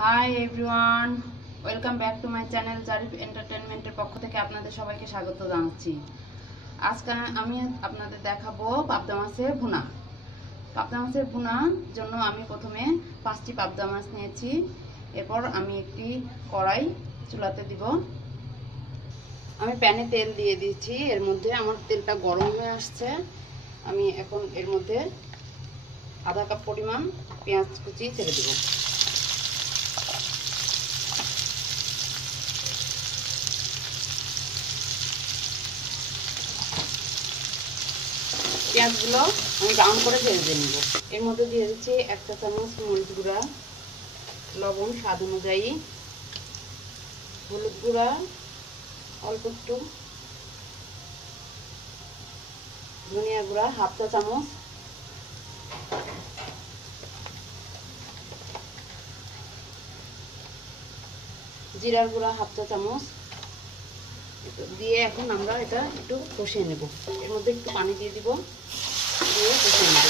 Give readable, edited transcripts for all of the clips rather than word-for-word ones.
Hi everyone, welcome back to my channel Zarif এন্টারটেনমেন্টের পক্ষ থেকে আপনাদের সবাইকে স্বাগত জানাচ্ছি। আজকে আমি আপনাদের দেখাবো পাবদা মাছের ভুনা। পাবদা মাছের ভুনার জন্য আমি প্রথমে 5টি পাবদা মাছ নিয়েছি। এরপর আমি একটি কড়াই চুলাতে দিব। আমি প্যানে তেল দিয়ে দিয়েছি, এর মধ্যে আমার তেলটা গরম হয়ে আসছে। আমি এখন এর মধ্যে আধা কাপ পরিমাণ পেঁয়াজ কুচি ছেড়ে দেব। পেঁয়াজগুলো আমি ব্রাউন করে ভেজে নিব। এর মধ্যে দিয়ে দিচ্ছি 1 চা চামচ মরিচ গুঁড়া, লবণ স্বাদ অনুযায়ী, হলুদ গুঁড়া অল্প একটু, ধনিয়া গুঁড়া 1/2 চা চামচ, জিরার গুঁড়া 1/2 চা চামচ দিয়ে এখন আমরা এটা একটু কষিয়ে নেব। এর মধ্যে একটু পানি দিয়ে দিব, দিয়ে কষিয়ে নেব।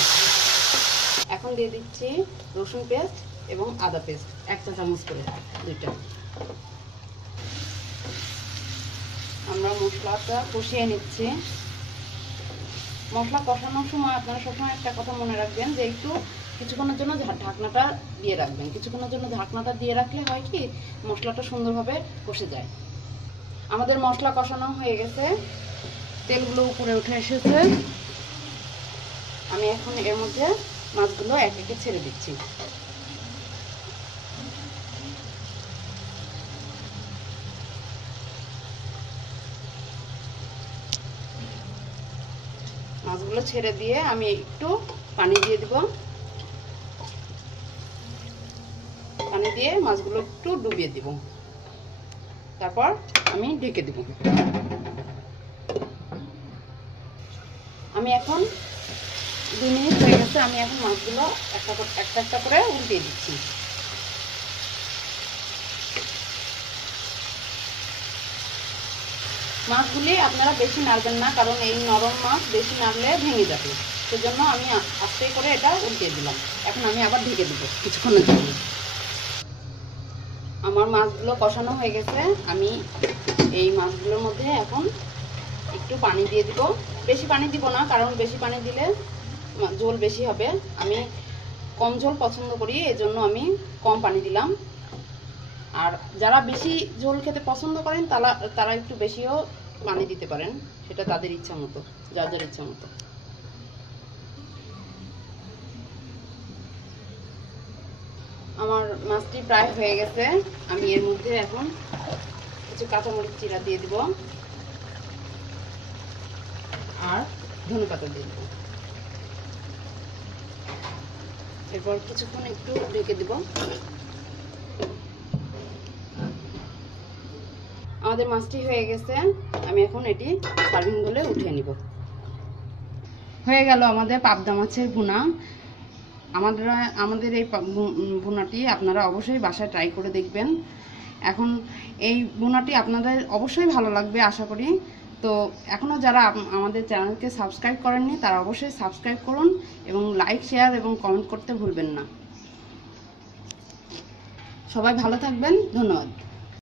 এখন দিয়ে দিচ্ছি রসুন পেস্ট এবং আদা পেস্ট 1 চা চামচ করে, দুইটা। আমরা মশলাটা কষিয়ে নিচ্ছি। মশলা কষানোর সময় আপনারা সবসময় একটা কথা মনে রাখবেন যে একটু কিছুক্ষণের জন্য ঢাকনাটা দিয়ে রাখবেন। কিছুক্ষণের জন্য ঢাকনাটা দিয়ে রাখলে হয় কি মশলাটা সুন্দরভাবে কষে যায়। আমাদের মশলা কষানো হয়ে গেছে, তেলগুলো উপরে উঠে এসেছে। আমি এখন এর মধ্যে মাছগুলো এক একে ছেড়ে দিচ্ছি। মাছগুলো ছেড়ে দিয়ে আমি একটু পানি দিয়ে দিব। পানি দিয়ে মাছগুলো একটু ডুবিয়ে দিব, তারপর আমি ঢেকে দিব। আমি এখন 2 মিনিট হয়ে গেছে। আমি এখন মাছগুলো একটা একটা করে উল্টিয়ে দিচ্ছি। মাছগুলি আপনারা বেশি নাড়বেন না, কারণ এই নরম মাছ বেশি নাড়লে ভেঙে যাবে। সেজন্য আমি আস্তে করে এটা উল্টিয়ে দিলাম। এখন আমি আবার ঢেকে দিব কিছুক্ষণের জন্য। আমার মাছগুলো কষানো হয়ে গেছে। আমি এই মাছগুলোর মধ্যে এখন একটু পানি দিয়ে দিব। বেশি পানি দিব না, কারণ বেশি পানি দিলে ঝোল বেশি হবে। আমি কম ঝোল পছন্দ করি, এজন্য আমি কম পানি দিলাম। আর যারা বেশি ঝোল খেতে পছন্দ করেন তারা একটু বেশিও পানি দিতে পারেন, সেটা তাদের ইচ্ছা মতো, যার যার ইচ্ছা মতো। আমার মাছটি প্রায় হয়ে গেছে। আমি এর মধ্যে এখন কিছু কাঁচামরিচ চিরা দিয়ে দিব আর ধনেপাতা দিয়ে দিব। এরপর কিছুক্ষণ একটু ঢেকে দিব। আমাদের মাছটি হয়ে গেছে। আমি এখন এটি সার্ভিং বলে উঠিয়ে নিব। হয়ে গেল আমাদের পাবদা মাছের ভুনা। আমাদের এই ভুনাটি আপনারা অবশ্যই বাসায় ট্রাই করে দেখবেন। এখন এই ভুনাটি আপনাদের অবশ্যই ভালো লাগবে আশা করি। তো এখনও যারা আমাদের চ্যানেলকে সাবস্ক্রাইব করেননি তারা অবশ্যই সাবস্ক্রাইব করুন এবং লাইক, শেয়ার এবং কমেন্ট করতে ভুলবেন না। সবাই ভালো থাকবেন, ধন্যবাদ।